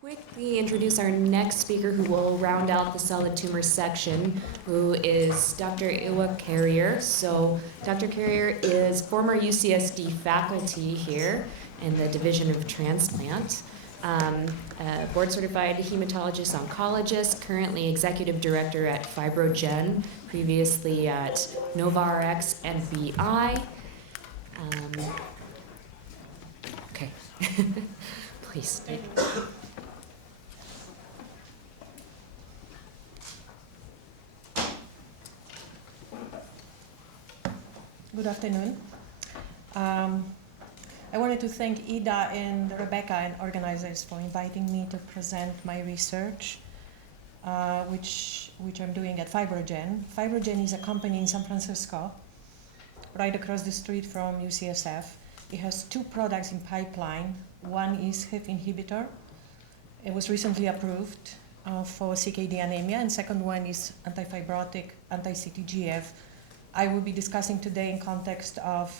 quickly introduce our next speaker who will round out the solid tumor section, who is Dr. Ewa Carrier. So Dr. Carrier is former UCSD faculty here in the Division of Transplant, a board-certified hematologist oncologist, currently executive director at FibroGen, previously at NovaRx and BI. Okay, please. Good afternoon. I wanted to thank Ida and Rebecca and organizers for inviting me to present my research, which I'm doing at FibroGen. FibroGen is a company in San Francisco, right across the street from UCSF. It has two products in pipeline. One is HIF inhibitor. It was recently approved for CKD anemia, and second one is antifibrotic, anti-CTGF. I will be discussing today in context of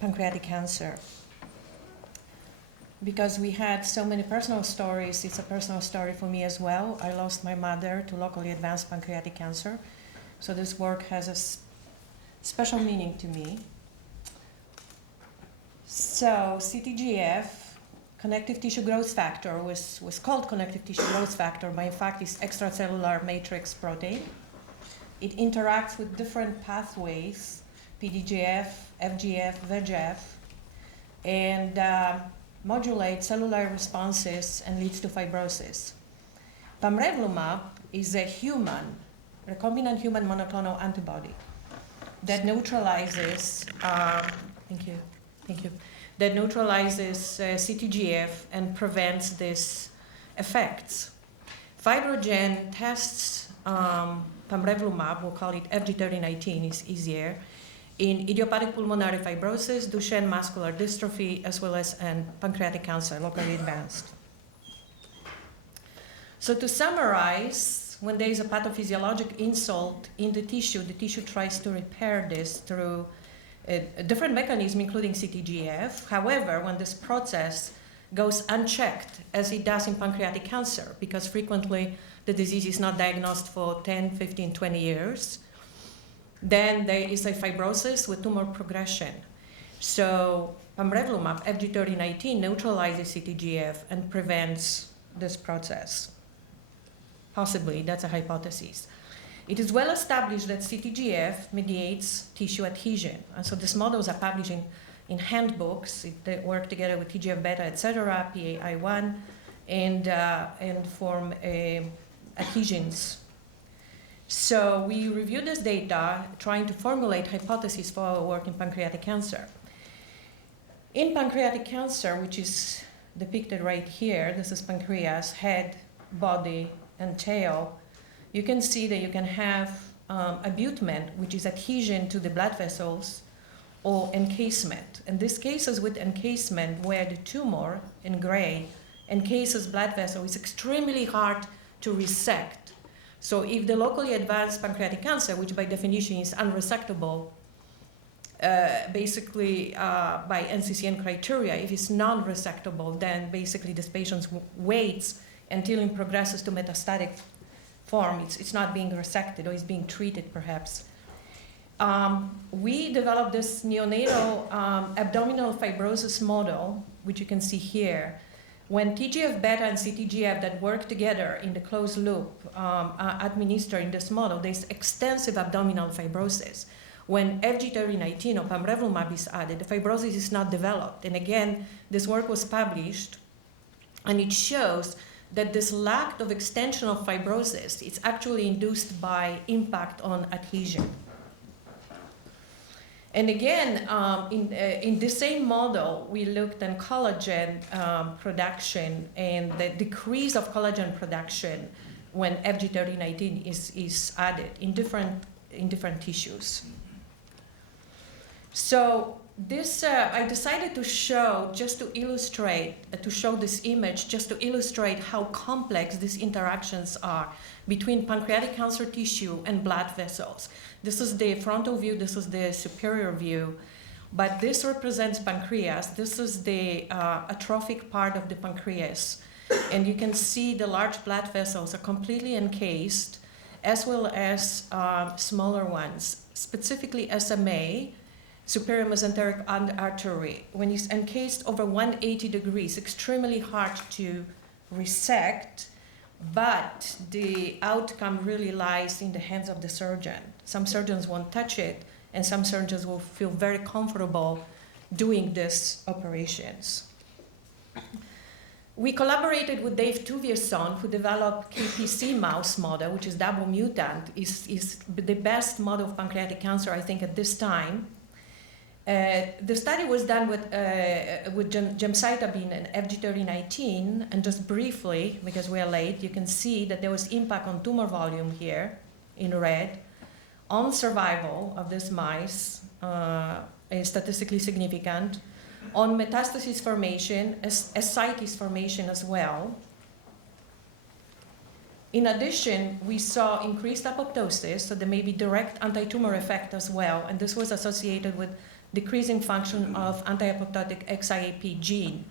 pancreatic cancer. Because we had so many personal stories, it's a personal story for me as well. I lost my mother to locally advanced pancreatic cancer. So this work has a special meaning to me. So CTGF, connective tissue growth factor, was called connective tissue growth factor, but in fact it's extracellular matrix protein. It interacts with different pathways, PDGF, FGF, VEGF, and modulates cellular responses and leads to fibrosis. Pamrevlumab is a recombinant human monoclonal antibody that neutralizes, that neutralizes CTGF and prevents these effects. FibroGen tests pamrevlumab, we'll call it FG3019, it's easier, in idiopathic pulmonary fibrosis, Duchenne muscular dystrophy, as well as in pancreatic cancer, locally advanced. So to summarize, when there is a pathophysiologic insult in the tissue tries to repair this through a different mechanism, including CTGF. However, when this process goes unchecked, as it does in pancreatic cancer, because frequently the disease is not diagnosed for 10, 15, 20 years, then there is a fibrosis with tumor progression. So pamrevlumab, FG3019, neutralizes CTGF and prevents this process. Possibly, that's a hypothesis. It is well established that CTGF mediates tissue adhesion. And so these models are published in handbooks. They work together with TGF-beta, etc., PAI1, and form adhesions. So we reviewed this data, trying to formulate hypotheses for our work in pancreatic cancer. In pancreatic cancer, which is depicted right here, this is pancreas, head, body, and tail, you can see that you can have abutment, which is adhesion to the blood vessels, or encasement. In these cases with encasement, where the tumor, in gray, encases blood vessel, it's extremely hard to resect. So if the locally advanced pancreatic cancer, which by definition is unresectable, basically by NCCN criteria, if it's non-resectable, then basically this patient waits until it progresses to metastatic form. It's not being resected, or it's being treated perhaps. We developed this neonatal abdominal fibrosis model, which you can see here. When TGF-beta and CTGF that work together in the closed loop are administered in this model, there's extensive abdominal fibrosis. When FG3019 or pamrevlumab is added, the fibrosis is not developed. And again, this work was published, and it shows that this lack of extension of fibrosis is actually induced by impact on adhesion. And again, in the same model, we looked at collagen production and the decrease of collagen production when FG3019 is added in different tissues. So this, I decided to show, just to illustrate, to show this image, just to illustrate how complex these interactions are between pancreatic cancer tissue and blood vessels. This is the frontal view, this is the superior view, but this represents pancreas. This is the atrophic part of the pancreas. And you can see the large blood vessels are completely encased, as well as smaller ones, specifically SMA, superior mesenteric artery. When it's encased over 180 degrees, extremely hard to resect, but the outcome really lies in the hands of the surgeon. Some surgeons won't touch it, and some surgeons will feel very comfortable doing these operations. We collaborated with Dave Tuvierson, who developed KPC mouse model, which is double mutant, is the best model of pancreatic cancer, I think, at this time. The study was done with gemcitabine and FG-3019, and just briefly, because we are late, you can see that there was impact on tumor volume here in red, on survival of these mice, is statistically significant, on metastasis formation, ascites formation as well. In addition, we saw increased apoptosis, so there may be direct anti-tumor effect as well, and this was associated with decreasing function of anti-apoptotic XIAP gene.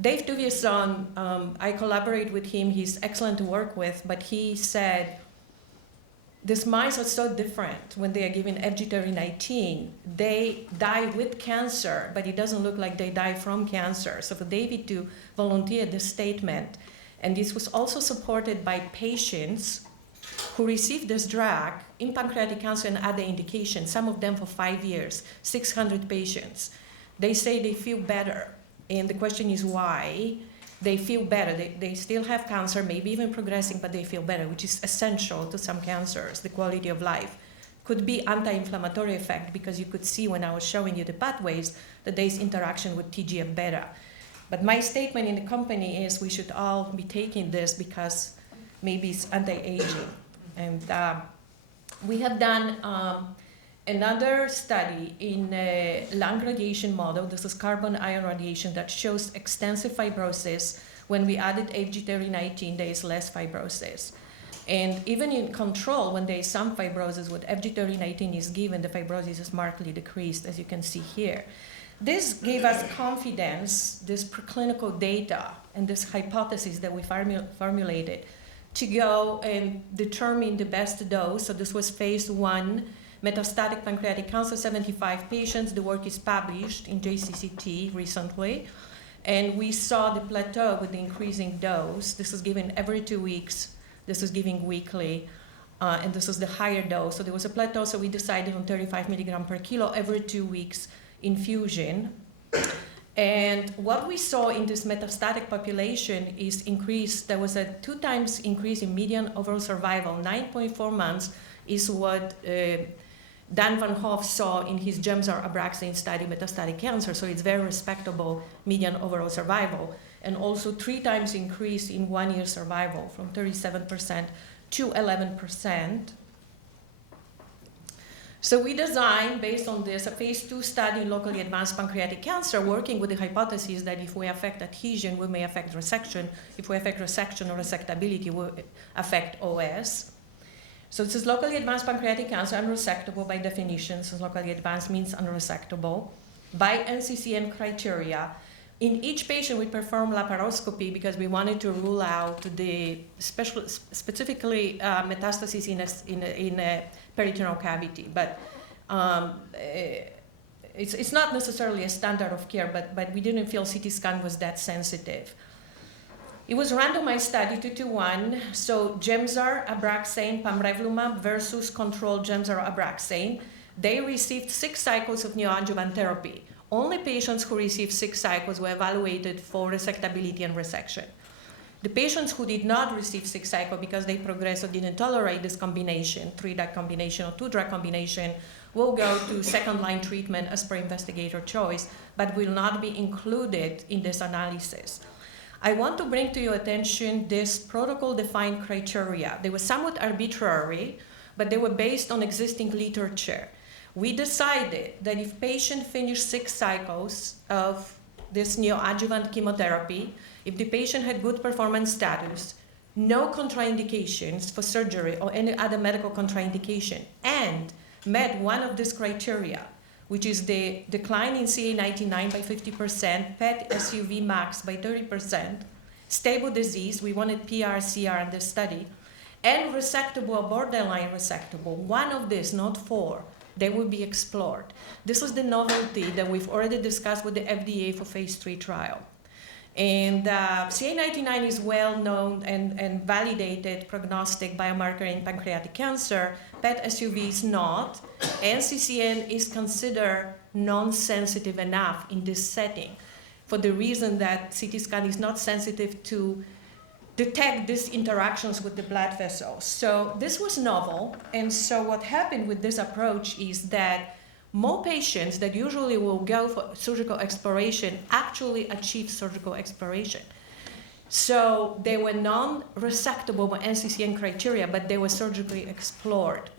Dave Tuvierson, I collaborate with him, he's excellent to work with, but he said, these mice are so different when they are given FG-3019. They die with cancer, but it doesn't look like they die from cancer. So for David to volunteer this statement, and this was also supported by patients who received this drug in pancreatic cancer and other indications, some of them for 5 years, 600 patients. They say they feel better, and the question is why. They feel better. They still have cancer, maybe even progressing, but they feel better, which is essential to some cancers, the quality of life. Could be anti-inflammatory effect, because you could see when I was showing you the pathways that there is interaction with TGF-beta. But my statement in the company is we should all be taking this because maybe it's anti-aging. And we have done another study in a lung radiation model. This is carbon ion radiation that shows extensive fibrosis. When we added FG-3019, there is less fibrosis. And even in control, when there is some fibrosis, when FG-3019 is given, the fibrosis is markedly decreased, as you can see here. This gave us confidence, this preclinical data, and this hypothesis that we formulated to go and determine the best dose. So this was phase 1, metastatic pancreatic cancer, 75 patients. The work is published in JCCT recently. And we saw the plateau with the increasing dose. This is given every 2 weeks. This is given weekly. And this is the higher dose. So there was a plateau, so we decided on 35 milligram per kilo every 2 weeks infusion. And what we saw in this metastatic population is increase. There was a 2 times increase in median overall survival. 9.4 months is what Dan Van Hoff saw in his Gemzar Abraxane study, metastatic cancer. So it's very respectable median overall survival. And also 3 times increase in 1 year survival from 37% to 11%. So we designed, based on this, a phase 2 study in locally advanced pancreatic cancer, working with the hypothesis that if we affect adhesion, we may affect resection. If we affect resection or resectability, we will affect OS. So this is locally advanced pancreatic cancer, unresectable by definition, since locally advanced means unresectable, by NCCN criteria. In each patient, we perform laparoscopy because we wanted to rule out the specifically metastasis in a peritoneal cavity. But it's not necessarily a standard of care, but we didn't feel CT scan was that sensitive. It was a randomized study 2-to-1, so Gemzar Abraxane pamrevlumab versus control Gemzar Abraxane. They received 6 cycles of neoadjuvant therapy. Only patients who received 6 cycles were evaluated for resectability and resection. The patients who did not receive 6 cycles because they progressed or didn't tolerate this combination, 3-drug combination or 2-drug combination, will go to second-line treatment as per investigator choice, but will not be included in this analysis. I want to bring to your attention this protocol-defined criteria. They were somewhat arbitrary, but they were based on existing literature. We decided that if patient finished 6 cycles of this neoadjuvant chemotherapy, if the patient had good performance status, no contraindications for surgery or any other medical contraindication, and met one of these criteria, which is the decline in CA99 by 50%, PET SUV max by 30%, stable disease, we wanted PR, CR in this study, and resectable or borderline resectable. One of these, not four, they will be explored. This was the novelty that we've already discussed with the FDA for phase 3 trial. And CA19-9 is well known and validated prognostic biomarker in pancreatic cancer. PET SUV is not. NCCN is considered non-sensitive enough in this setting for the reason that CT scan is not sensitive to detect these interactions with the blood vessels. So this was novel. And so what happened with this approach is that more patients that usually will go for surgical exploration actually achieve surgical exploration. So they were non-resectable by NCCN criteria, but they were surgically explored.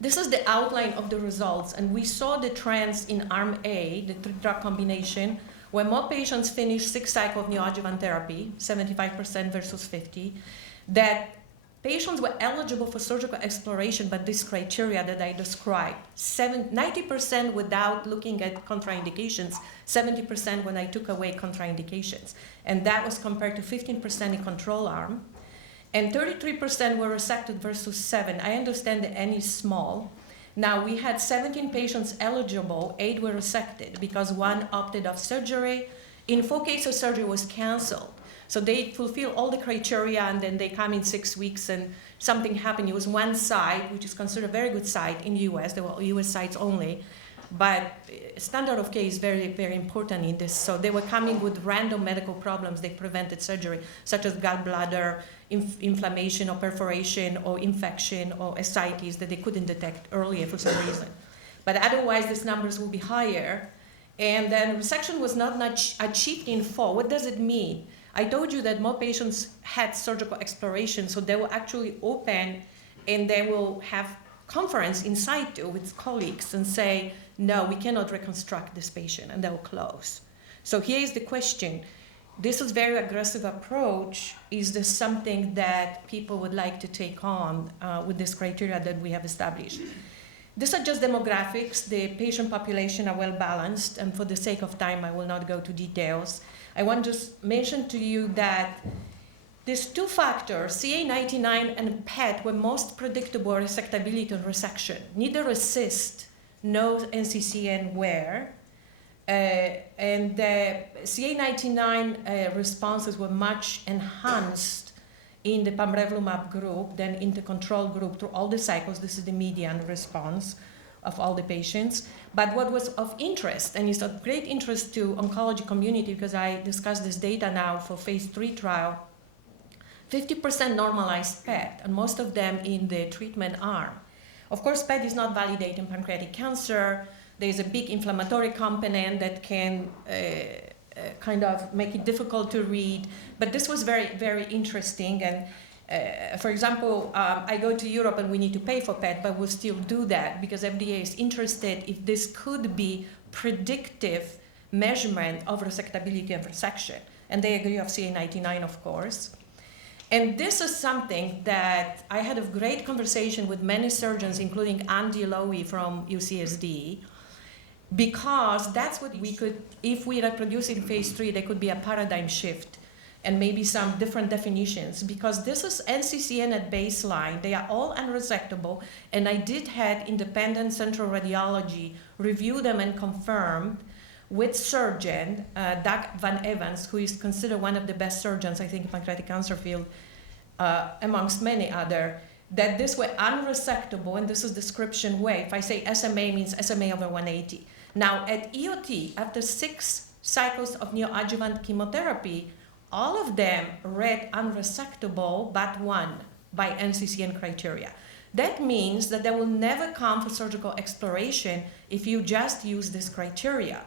This is the outline of the results, and we saw the trends in Arm A, the three-drug combination, where more patients finished 6 cycles of neoadjuvant therapy, 75% versus 50%, that patients were eligible for surgical exploration, but this criteria that I described, 90% without looking at contraindications, 70% when I took away contraindications. And that was compared to 15% in control arm. And 33% were resected versus 7%. I understand the N is small. Now, we had 17 patients eligible, 8 were resected because 1 opted off surgery. In 4 cases, surgery was canceled. So they fulfill all the criteria, and then they come in 6 weeks, and something happened. It was one site, which is considered a very good site in the US. There were US sites only. But standard of care is very, very important in this. So they were coming with random medical problems. They prevented surgery, such as gallbladder inflammation or perforation or infection or ascites that they couldn't detect earlier for some reason. But otherwise, these numbers will be higher. And then resection was not achieved in 4. What does it mean? I told you that more patients had surgical exploration, so they will actually open and they will have conference in situ with colleagues and say, no, we cannot reconstruct this patient, and they will close. So here is the question. This is very aggressive approach. Is this something that people would like to take on with this criteria that we have established? These are just demographics. The patient population are well balanced, and for the sake of time, I will not go to details. I want to just mention to you that these 2 factors, CA19-9 and PET, were most predictable resectability and resection. Neither RECIST nor NCCN were. And the CA19-9 responses were much enhanced in the pamrevlumab group than in the control group through all the cycles. This is the median response of all the patients. But what was of interest, and is of great interest to oncology community, because I discussed this data now for phase 3 trial, 50% normalized PET, and most of them in the treatment arm. Of course, PET is not validated in pancreatic cancer. There's a big inflammatory component that can kind of make it difficult to read. But this was very, very interesting. And for example, I go to Europe and we need to pay for PET, but we'll still do that because FDA is interested if this could be predictive measurement of resectability and resection. And they agree of CA19-9, of course. And this is something that I had a great conversation with many surgeons, including Andy Lowy from UCSD, because that's what we could, if we reproduce in phase 3, there could be a paradigm shift and maybe some different definitions, because this is NCCN at baseline. They are all unresectable, and I did have independent central radiology review them and confirm with surgeon, Doug Van Evans, who is considered one of the best surgeons, I think, in pancreatic cancer field, amongst many other, that this were unresectable, and this is description way. If I say SMA, means SMA over 180. Now, at EOT, after 6 cycles of neoadjuvant chemotherapy, all of them read unresectable, but 1 by NCCN criteria. That means that they will never come for surgical exploration if you just use this criteria.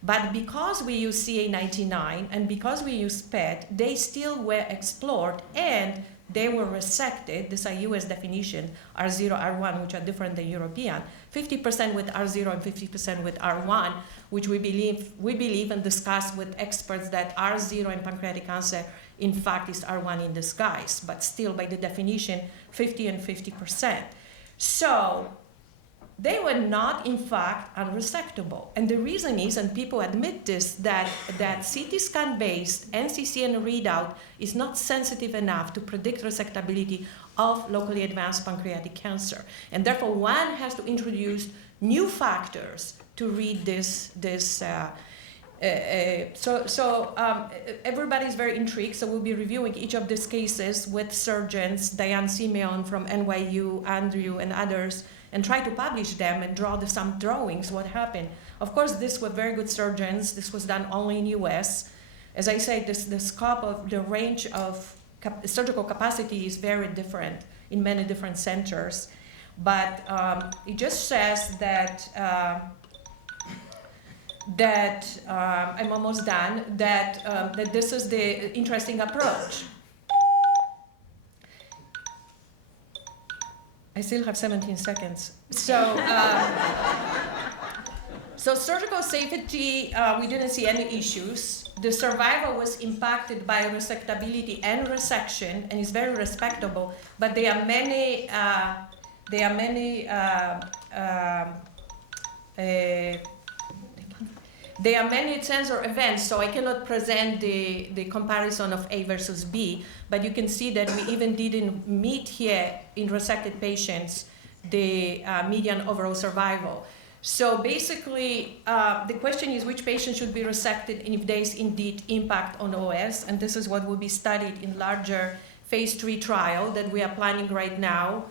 But because we use CA19-9 and because we use PET, they still were explored and they were resected. These are US definition, R0, R1, which are different than European. 50% with R0 and 50% with R1, which we believe and discuss with experts that R0 in pancreatic cancer, in fact, is R1 in disguise, but still by the definition, 50 and 50%. So they were not, in fact, unresectable. And the reason is, and people admit this, that CT scan-based NCCN readout is not sensitive enough to predict resectability of locally advanced pancreatic cancer. And therefore, one has to introduce new factors to read this. Everybody's very intrigued, so we'll be reviewing each of these cases with surgeons, Diane Simeon from NYU, Andrew, and others, and try to publish them and draw some drawings, what happened. Of course, these were very good surgeons. This was done only in US. As I said, the scope of the range of surgical capacity is very different in many different centers. But it just says that, I'm almost done, that this is the interesting approach. I still have 17 seconds. So surgical safety, we didn't see any issues. The survival was impacted by resectability and resection, and is very respectable. But there are many sensor events, so I cannot present the comparison of A versus B, but you can see that we even didn't meet here in resected patients the median overall survival. So basically, the question is which patient should be resected and if there is indeed impact on OS, and this is what will be studied in larger phase 3 trial that we are planning right now.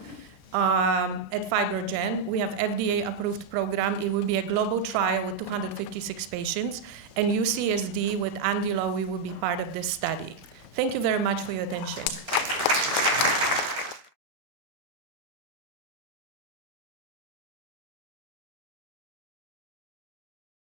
At FibroGen, we have FDA-approved program. It will be a global trial with 256 patients, and UCSD with Andy Lowe, we will be part of this study. Thank you very much for your attention.